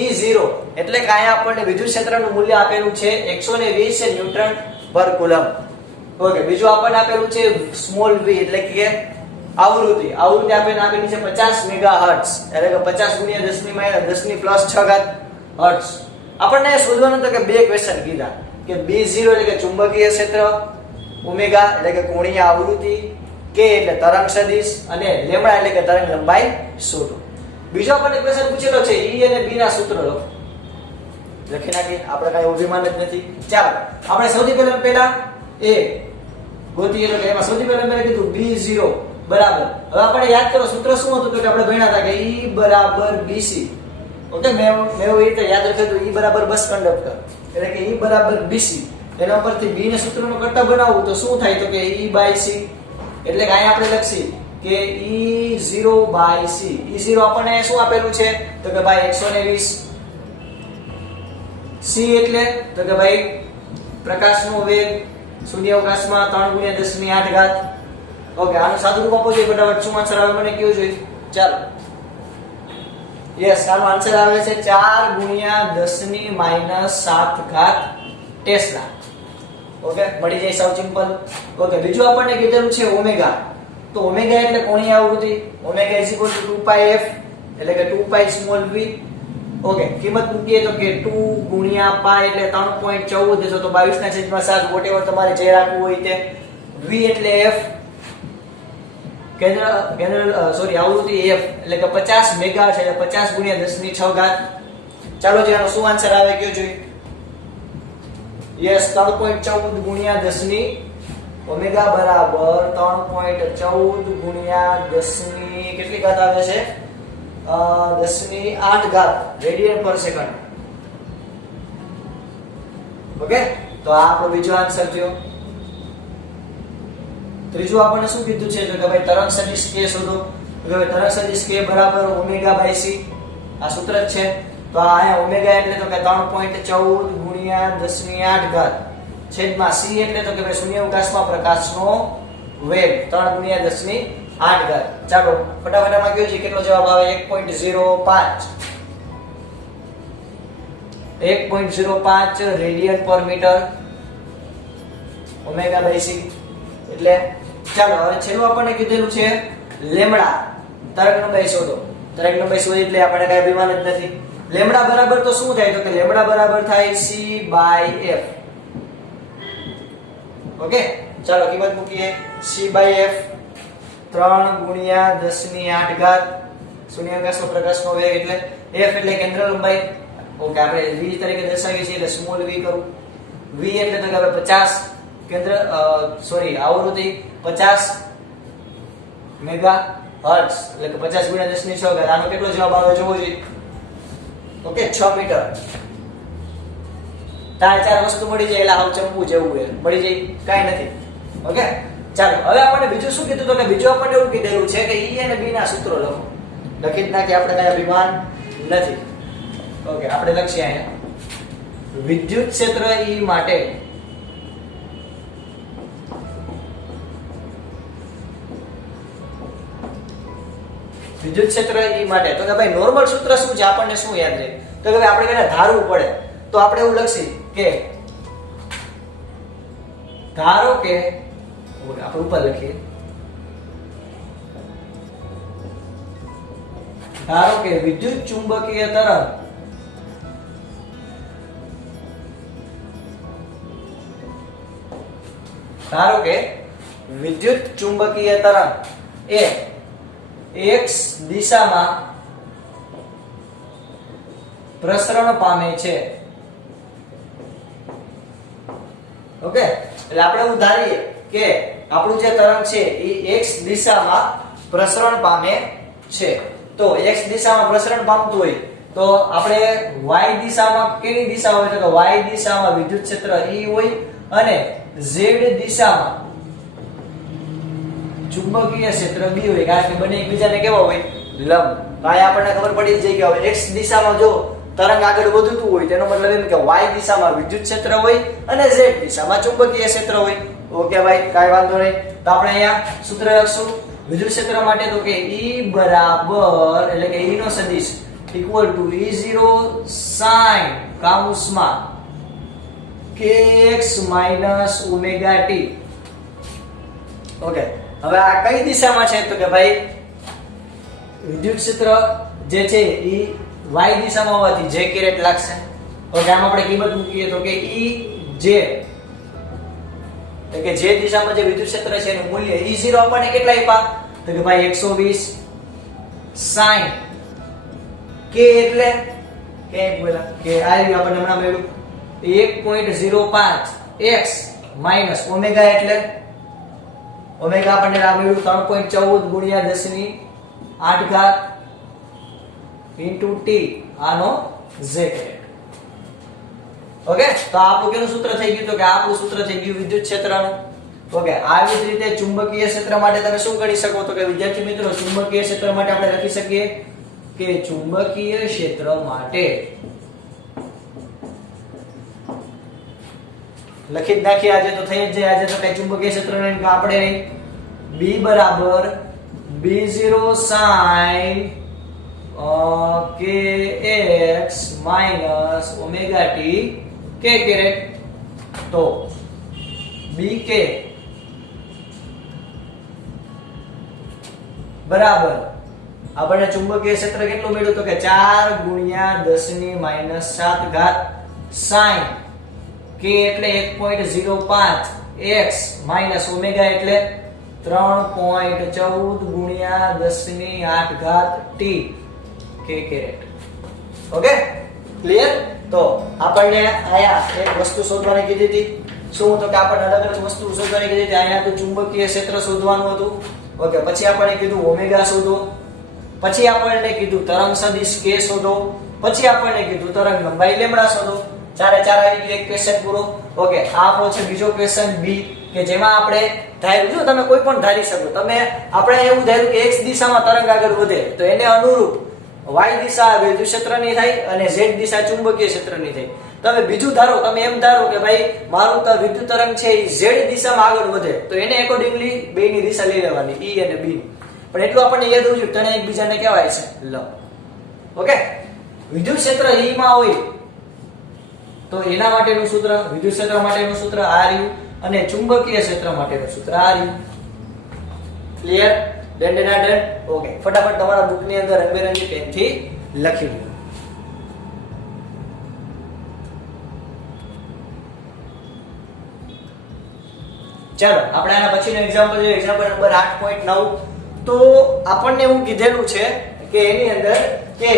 E0 એટલે કે અહીંયા આપણને વિદ્યુત ક્ષેત્રનું મૂલ્ય આપેલું છે 120 ન્યૂટન પર કુલમ. ઓકે, બીજું આપણને આપેલું છે સ્મોલ v એટલે કે આવૃત્તિ આપણને આપેલી છે 50 મેગાહર્ટ્ઝ એટલે કે 50 ગુણ્યા 10 ની માઈનસ 10 ની પ્લસ 6 ઘાત હર્ટ્ઝ. આપણને શોધવાનું તો કે બે ક્વેશ્ચન કીધા કે B0 એટલે કે ચુંબકીય ક્ષેત્ર, ઓમેગા એટલે કે કોણીય આવૃત્તિ, k એટલે તરંગ સદિશ અને લેમ્ડા એટલે કે તરંગ લંબાઈ શોધો. બીજો આપણને ક્વેશ્ચન પૂછેલો છે E અને B ના સૂત્ર લખી નાખી. આપણે કાંઈ અભિમાન જ નથી. ચાલો આપણે સૌથી પહેલા એ ગોતીએ. એટલે એમાં સૌથી પહેલા મેં કીધું B0 બરાબર. હવે આપણે યાદ કરો સૂત્ર શું હતું? તો કે આપણે ભણ્યા હતા કે E બરાબર BC. ઓકે, મેં એવી રીતે યાદ રાખ્યું હતું E બરાબર બસ કંડક્ટર એટલે કે E બરાબર BC. એના ઉપરથી B ને સૂત્રનો કરતા બનાવવું તો શું થાય? તો કે E/C એટલે કે અહીંયા આપણે લખી કે E0/C. E0 આપણને શું આપેલું છે? તો કે ભાઈ 120. C એટલે તો કે ભાઈ પ્રકાશનો વેગ શૂન્યાવકાશમાં 3 ગુણ્યા 10 ની 8 ઘાત. ઓકે, આનું સાદું રૂપ આપો જોઈએ ફટાફટ. શું આન્સર આવે મને કયો જોઈએ? ચાલો, યસ, આનો આન્સર આવે છે 4 ગુણ્યા 10 ની માઈનસ 7 ઘાત ટેસ્લા. ઓકે, મળી જાય સાવ સિમ્પલ. ઓકે, બીજું આપણને કીધેલું છે ઓમેગા. તો ઓમેગા એટલે કોણીય આવૃત્તિ. ઓમેગા = 2πf એટલે કે 2π સ્મોલ v ઓકે, કિંમત મૂકીએ તો કે 2 ગુણ્યા પાઈ એટલે 3.14 તો 22/7 વોટેવર તમારે જે રાખવું હોય તે. v એટલે f આવૃત્તિ f એટલે કે 50 મેગા છે એટલે 50 ગુણ્યા 10 ની 6 ઘાત. ચાલો જે આનો શું આન્સર આવે કયો જોઈએ. યસ 3.14 ગુણ્યા 10 ની ઓમેગા બરાબર 3.14 ગુણ્યા 10 ની કેટલી ઘાત આવે છે 10 ની 8 ઘાત રેડિયન પર સેકન્ડ. ઓકે, તો આ આપણો બીજો આન્સર થયો. ત્રીજું આપણને શું કીધું છે તો કે ભાઈ તરંગ સદિશ k શોધો. તો કે ભાઈ તરંગ સદિશ k બરાબર ઓમેગા બાય c આ સૂત્ર જ છે. તો આ અહીંયા ઓમેગા એટલે તો કે 3.14 ગુણ્યા 10 ની 8 ઘાત છેદમાં c એટલે તો કે ભાઈ શૂન્યાવકાશમાં પ્રકાશનો વેગ 3 ગુણ્યા 10 ની 8 ઘાત. ચાલો ફટાફટ આમાં કયો છે કેટલો જવાબ આવે 1.05 રેડિયન પર મીટર ઓમેગા બાય c. એટલે ચાલો હવે છેલ્લું આપણને કીધેલું છે લેમ્ડા તરંગલંબાઈ શોધો. તરંગલંબાઈ શોધી એટલે આપણે કઈ વિમાન જ નથી. લેમ્ડા બરાબર તો શું થાય તો કે લેમ્ડા બરાબર થાય c બાય f. ઓકે, ચાલો કિંમત મૂકીએ c બાય f 3 ગુણ્યા 10 ની 8 ઘાત શૂન્યાવકાશનો પ્રકાશનો વેગ એટલે f એટલે કેન્દ્ર લંબાઈ. ઓકે, આપણે v તરીકે દર્શાવીએ છીએ એટલે સ્મોલ v કરું. v એટલે તો કે આપણે 50 કેન્દ્ર આવૃત્તિ 50 મેગા હર્ટ્ઝ એટલે કે 50 ગુણ્યા 10 ની 6 ઘાત. આનો કેટલો જવાબ આવે જોવો જોઈએ. Okay, 6 metre. ચાર વસ્તુ મળી જાય એટલે આવ ચંપુ જેવું છે મળી જાય કાઈ નથી. ઓકે, ચાલો હવે આપણને બીજું શું કીધું તો કે બીજું આપણને એવું કીધેલું છે કે E અને B ના સૂત્રો લખો. લખી જ નાખી આપણે કઈ અભિમાન નથી. ઓકે, આપણે લખીએ અહીંયા વિદ્યુત ક્ષેત્ર E માટે વિદ્યુત ક્ષેત્ર E માટે તો કે ભાઈ નોર્મલ સૂત્ર શું છે આપણને શું યાદ રહે તો કે ભાઈ આપણે એને ધારવું પડે. તો આપણે એવું લખીએ કે ધારો કે આપણે ઉપર લખીએ ધારો કે વિદ્યુત ચુંબકીય તરંગ એ x દિશામાં પ્રસરણ પામે છે. ઓકે, એટલે આપણે એવું ધારીએ કે આપણું જે તરંગ છે એ x દિશામાં પ્રસરણ પામે છે. તો x દિશામાં પ્રસરણ પામતું હોય તો આપણે y દિશામાં કેવી દિશા હોય તો y દિશામાં વિદ્યુત ક્ષેત્ર E હોય અને z દિશામાં ચુંબકીય ક્ષેત્ર B હોય કારણ કે બંને એકબીજાને કેવા હોય લંબ. ભાઈ આપણને ખબર પડી જ જાય કે x દિશામાં જો તરંગ આગળ વધતું હોય તેનો મતલબ એમ કે y દિશામાં વિદ્યુત ક્ષેત્ર હોય અને z દિશામાં ચુંબકીય ક્ષેત્ર હોય. ઓકે ભાઈ, કાઈ વાંધો નહીં. તો આપણે અહીંયા સૂત્ર લખશું વિદ્યુત ક્ષેત્ર માટે તો કે E બરાબર એટલે કે E નો સદિશ equal to E0 sin કાઉન્સમાં kx minus omega t. Okay, હવે આ કઈ દિશામાં છે તો કે ભાઈ વિદ્યુત ક્ષેત્ર જે છે એ y દિશામાં હોવાથી j કેરેટ લાગશે. ઓકે, આમાં આપણે કિંમત મૂકીએ તો કે ej એટલે કે જે દિશામાં જે વિદ્યુત ક્ષેત્ર છે એનું મૂલ્ય E0 આપણને કેટલા આપ્યા તો કે ભાઈ 120 sin k એટલે કે બોલા કે આ આપણને હમણાં મળ્યું 1.05 x માઈનસ ઓમેગા એટલે ઓમેગા આપણને મળ્યું 3.14 ગુણ્યા 10 ની 8 ઘાત ઇન્ટુ t આનો z કેરેટ. ઓકે, તો આપણું કેનું સૂત્ર થઈ ગયું તો કે આપણું સૂત્ર થઈ ગયું વિદ્યુત ક્ષેત્રનું. ઓકે, આવી જ રીતે ચુંબકીય ક્ષેત્ર માટે તમે શું કરી શકો તો કે વિદ્યાર્થી મિત્રો ચુંબકીય ક્ષેત્ર માટે આપણે લખી શકીએ કે ચુંબકીય ક્ષેત્ર માટે લખી જ નાખીએ આજે તો થઈ જ જાય. આજે તો કઈ ચુંબકીય ક્ષેત્રને આપણે નહીં B બરાબર B0 sin kx minus omega t k caret. તો bk બરાબર આપણને ચુંબકીય ક્ષેત્ર કેટલું મળ્યું તો કે 4 ગુણ્યા 10 ની -7 ઘાત sin k એટલે 1.05 x માઈનસ ઓમેગા એટલે 3.14 ગુણ્યા 10 ની 8 ઘાત t k caret. Okay clear? તો આપણને આયા એક વસ્તુ શોધવાની કીધી હતી. શું તો કે આપણને અલગ અલગ વસ્તુ શોધવાની કીધી હતી. આયા તો ચુંબકીય ક્ષેત્ર શોધવાનું હતું. ઓકે પછી આપણને કીધું ઓમેગા શોધો, પછી આપણને કીધું તરંગ સદિશ k શોધો, પછી આપણને કીધું તરંગ લંબાઈ લેમ્ડા શોધો. ચારે ચાર આવી ગયું, એક ક્વેશ્ચન પૂરો. ઓકે આ આપણો છે બીજો ક્વેશ્ચન બી કે જેમાં આપણે ધાર્યું, જો તમે કોઈ પણ ધારી શકો, તમે આપણે એવું ધાર્યું કે x દિશામાં તરંગ આગળ વધે તો એને અનુરૂપ y દિશા વિદ્યુત ક્ષેત્રની થાય અને z દિશા ચુંબકીય ક્ષેત્રની થાય. તમે બીજું ધારો, તમે એમ ધારો કે ભાઈ મારું તો વિદ્યુત તરંગ છે એ z દિશામાં આગળ વધે તો એને એકોર્ડિંગલી બેની દિશા લઈ લેવાની e અને b. પણ એટલું આપણને યાદ હોવું જોઈએ, તને એકબીજાને કહેવાય છે લંબ. ઓકે વિદ્યુત ક્ષેત્ર e માં હોય તો એના માટેનું સૂત્ર, વિદ્યુત ક્ષેત્ર માટેનું સૂત્ર આ રહ્યું અને ચુંબકીય ક્ષેત્ર માટેનું સૂત્ર આ રહ્યું. Clear? Done done done. Okay ફટાફટ તમારા બુક ની અંદર રંગબેરંગી પેન થી લખી લો. ચાલો આપણે આના પછીનો એક્ઝામ્પલ જોઈએ, એક્ઝામ્પલ નંબર 8.9. તો આપણને એવું કીધેલું છે કે એની અંદર કે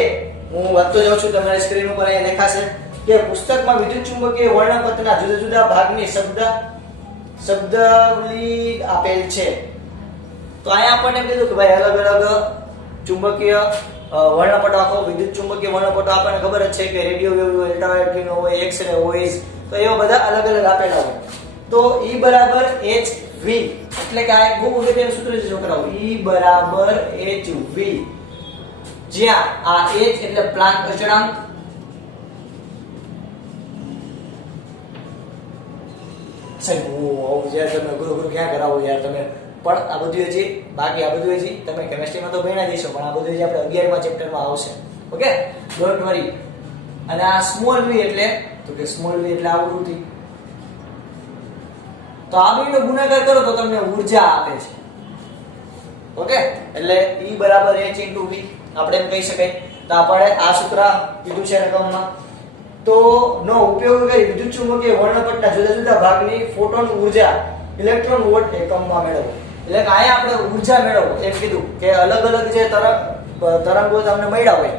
હું વાંચતો જાઉં છું, તમારી સ્ક્રીન ઉપર અહીંયા દેખાશે કે પુસ્તકમાં વિદ્યુત ચુંબકીય વર્ણપટના જુદા જુદા ભાગની શબ્દાવલી આપેલ છે. તો અહીંયા આપણને કીધું કે ભાઈ અલગ અલગ ચુંબકીય વર્ણપટો, આખો વિદ્યુત ચુંબકીય વર્ણપટો આપણને ખબર જ છે કે રેડિયો વેવ હોય, અલ્ટ્રાવાયોલેટ હોય, એક્સ-રે હોય, તો એવા બધા અલગ અલગ આપેલા હોય. તો E બરાબર hv એટલે કે આ એક બહુ અગત્યનું સૂત્ર છે છોકરાઓ, E બરાબર hv, જ્યાં આ h એટલે પ્લાન્ક અચળાંક, સાહેબ હું યાર તમે ગુરુ ક્યાં કરાવો યાર તમે. પણ આ બધું હજી બાકી, આ બધું હજી તમે કેમેસ્ટ્રીમાં તો ભણ્યા જઈશો, પણ આ બધું હજી આપણે 11મા ચેપ્ટરમાં આવશે. Okay don't worry. અને આ સ્મોલ v એટલે તો કે સ્મોલ v એટલે આવૃત્તિ. તો આ બેનો ગુણાકાર કરો તો તમને ઊર્જા આપે છે. ઓકે એટલે E બરાબર h * v આપણે એમ કહી શકાય. તો આપણે આ સૂત્ર કીધું છે રકમમાં. તો નો ઉપયોગ કરી વિદ્યુત ચુંબકીય વર્ણપટના જુદા જુદા ભાગની ફોટોન ઊર્જા ઇલેક્ટ્રોન વોટ એકમમાં મેળવો. એટલે કે આયા આપણે ઊર્જા મેળવો એમ કીધું કે અલગ અલગ જે તરંગો તમને મળ્યા હોય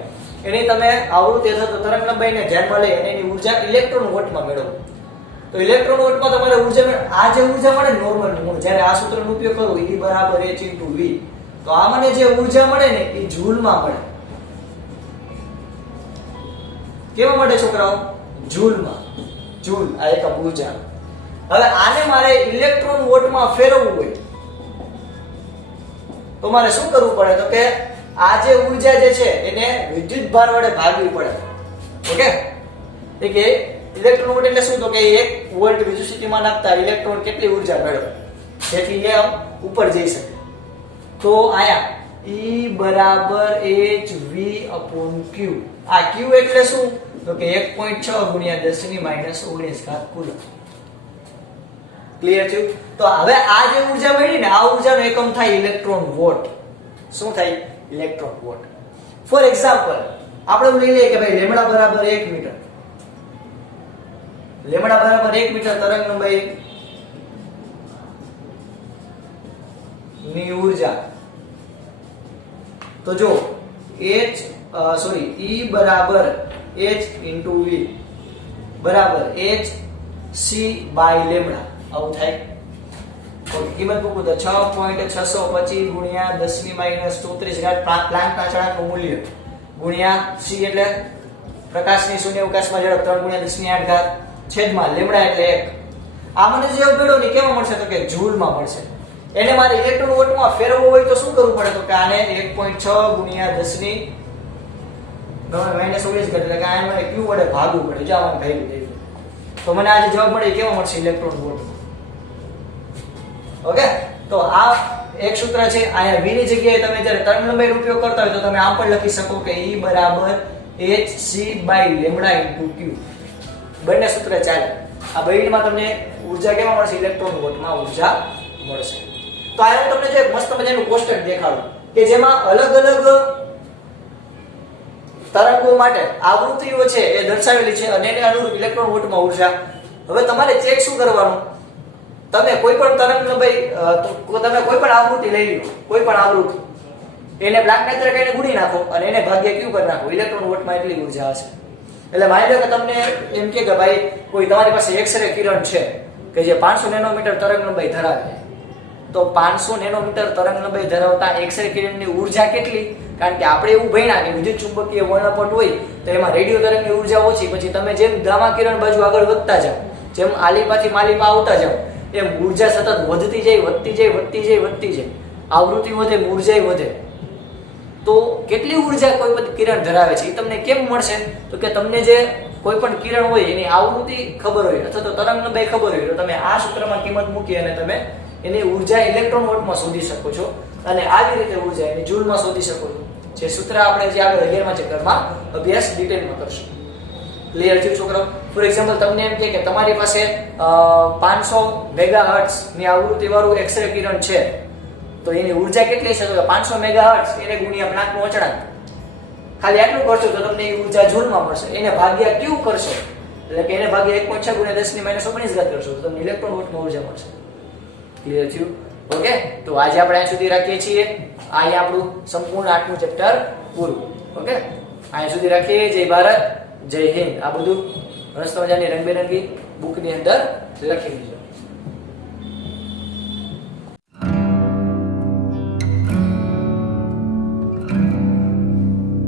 એની તમે આવૃત્તિ અથવા તો તરંગ લંબાઈને ધ્યાનમાં લઈ અને એની ઊર્જા ઇલેક્ટ્રોન વોટમાં મેળવો. તો ઇલેક્ટ્રોન વોટમાં તમારે ઊર્જા આ જે ઊર્જા મળે નોર્મલ, હું જ્યારે આ સૂત્રનો ઉપયોગ કરું E બરાબર h * v, તો આ મને જે ઊર્જા મળે ને એ જૂલમાં મળે. કેવા મળે છોકરાઓ? જૂલમાં. જૂલ આ એકમ ઊર્જા. હવે આને મારે ઇલેક્ટ્રોન વોટમાં ફેરવવું હોય તો મારે શું કરવું પડે? તો કે આ જે ઊર્જા જે છે એને વિદ્યુત ભાર વડે ભાગવી પડે. ઓકે કે ઇલેક્ટ્રોન વોટ એટલે શું? તો કે 1 વોલ્ટ વિદ્યુત સ્થિતિમાં નાખતા ઇલેક્ટ્રોન કેટલી ઊર્જા મેળવે જેથી એ ઉપર જઈ શકે. તો આયા E બરાબર hv/q. આ q એટલે શું? તો કે 1.6 ગુણ્યા 10 ની -19 ઘાત કુલમ. ક્લિયર થયું? તો હવે આ જે ઊર્જા મળી ને આ ઊર્જાનો એકમ થાય ઇલેક્ટ્રોન વોટ. શું થાય? Electron vote. ફોર એક્ઝામ્પલ આપણે લઈ લઈએ કે ભાઈ લેમ્ડા બરાબર 1 મીટર. લેમ્ડા બરાબર 1 મીટર તરંગ લંબાઈ ની ઊર્જા. તો જો E બરાબર h * v બરાબર hc/લેમ્ડા આવું થાય. ઓકે કિંમત મૂકું તો 6.625 ગુણ્યા 10 ની -34 ઘાત પ્લાન્કના અચળાંકનું મૂલ્ય ગુણ્યા c એટલે પ્રકાશની શૂન્ય અવકાશમાં ઝડપ 3 ગુણ્યા 10 ની 8 ઘાત છેદમાં લેમ્ડા એટલે 1. આ મને જે મેળવ્યો ને કેમાં મળશે? તો કે જૂલમાં મળશે. એને મારે ઇલેક્ટ્રોન વોટમાં ફેરવવું હોય તો શું કરવું પડે? તો કે આને 1.6 ગુણ્યા 10 ની -19 ઘાત એટલે કે આને મને q વડે ભાગવું પડે. જો આમાં ભાગ્યું થઈ તો મને આ જે જવાબ મળે કેવા મળશે? ઇલેક્ટ્રોન વોટમાં. ઓકે તો આ એક સૂત્ર છે. અહીંયા v ની જગ્યાએ તમે જ્યારે તરંગ લંબાઈનો ઉપયોગ કરતા હોય તો તમે આમ પણ લખી શકો કે E બરાબર hc/લેમ્ડા * q. બંને સૂત્ર ચાલે. આ બેમાં તમને ઊર્જા કેમાં મળશે? ઇલેક્ટ્રોન વોટમાં ઊર્જા મળશે. તો આ હું તમને જો એક મસ્ત મજાનું કોષ્ટક દેખાડું કે જેમાં અલગ અલગ તરંગો માટે આવૃત્તિઓ છે એ દર્શાવેલી છે અને એને અનુરૂપ ઇલેક્ટ્રોન વોલ્ટમાં ઉર્જા. હવે તમારે ચેક શું કરવાનું, તમે કોઈ પણ તરંગ લંબાઈ તમે કોઈ પણ આવૃત્તિ લઈ લો, કોઈ પણ આવૃત્તિ એને પ્લાન્કના તરીકે ગુણી નાખો અને એને ભાગ્યા ક્યુ કરી નાખો, ઇલેક્ટ્રોન વોલ્ટમાં એટલી ઉર્જા હશે. એટલે માની લો કે તમને એમ કે ભાઈ કોઈ તમારી પાસે એક્સ-રે કિરણ છે કે જે 500 નેનોમીટર તરંગ લંબાઈ ધરાવે છે, તો 500 નેનોમીટર તરંગ લંબાઈ ધરાવતા એક્સ-રે કિરણની ઉર્જા કેટલી? કારણ કે આપણે એવું ભણ્યા કે વિદ્યુત ચુંબકીય વર્ણપટ હોય તો એમાં રેડિયો તરંગની ઉર્જા ઓછી, પછી તમે જેમ ગામા કિરણ બાજુ આગળ વધતા જાઓ, જેમ આલીપાથી માલીપા આવતા જાઓ, એમ ઉર્જા સતત વધતી જાય, વધતી જાય, વધતી જાય, વધતી જાય, આવૃત્તિ વધે, ઉર્જા વધે. તો કેટલી ઉર્જા કોઈ પણ કિરણ ધરાવે છે એ તમને કેમ મળશે? તો કે તમને જે કોઈ પણ કિરણ હોય એની આવૃત્તિ ખબર હોય અથવા તો તરંગ લંબાઈ ખબર હોય તો તમે આ સૂત્રમાં કિંમત મૂકી અને તમે એની ઉર્જા ઇલેક્ટ્રોન વોલ્ટમાં શોધી શકો છો અને આવી રીતે ઉર્જા એની જૂલમાં શોધી શકો છો. જે સૂત્ર આપણે જે આગળ 11મા ચેપ્ટરમાં અભ્યાસ ડિટેલમાં કરશું. ક્લિયર થયું છોકરાઓ? ફોર એક્ઝામ્પલ તમને એમ કે તમારી પાસે 500 મેગાહર્ટ્ઝ ની આવૃત્તિ વાળું એક્સ-રે કિરણ છે તો એની ઉર્જા કેટલી છે? તો 500 મેગાહર્ટ્ઝ એને ગુણ્યા પ્લાન્કનો અચળાંક, ખાલી આટલું કરશો તો તમને એ ઉર્જા જૂલમાં મળશે. એને ભાગ્યા ક્યુ કરશો એટલે કે એને ભાગ્યા 1.6 ગુણ્યા 10⁻19 કરશો તો તમને ઇલેક્ટ્રોન વોલ્ટમાં ઉર્જા મળશે. ક્લિયર થયું? ઓકે, તો આજે આપણે અહીં સુધી રાખીએ છીએ. અહીં આપણું સંપૂર્ણ 8મું ચેપ્ટર પૂરું. ઓકે, અહીં સુધી રાખીએ. જય ભારત, જય હિન્દ. આ બધું મસ્ત મજાની રંગબેરંગી બુકની અંદર લખી દીધું.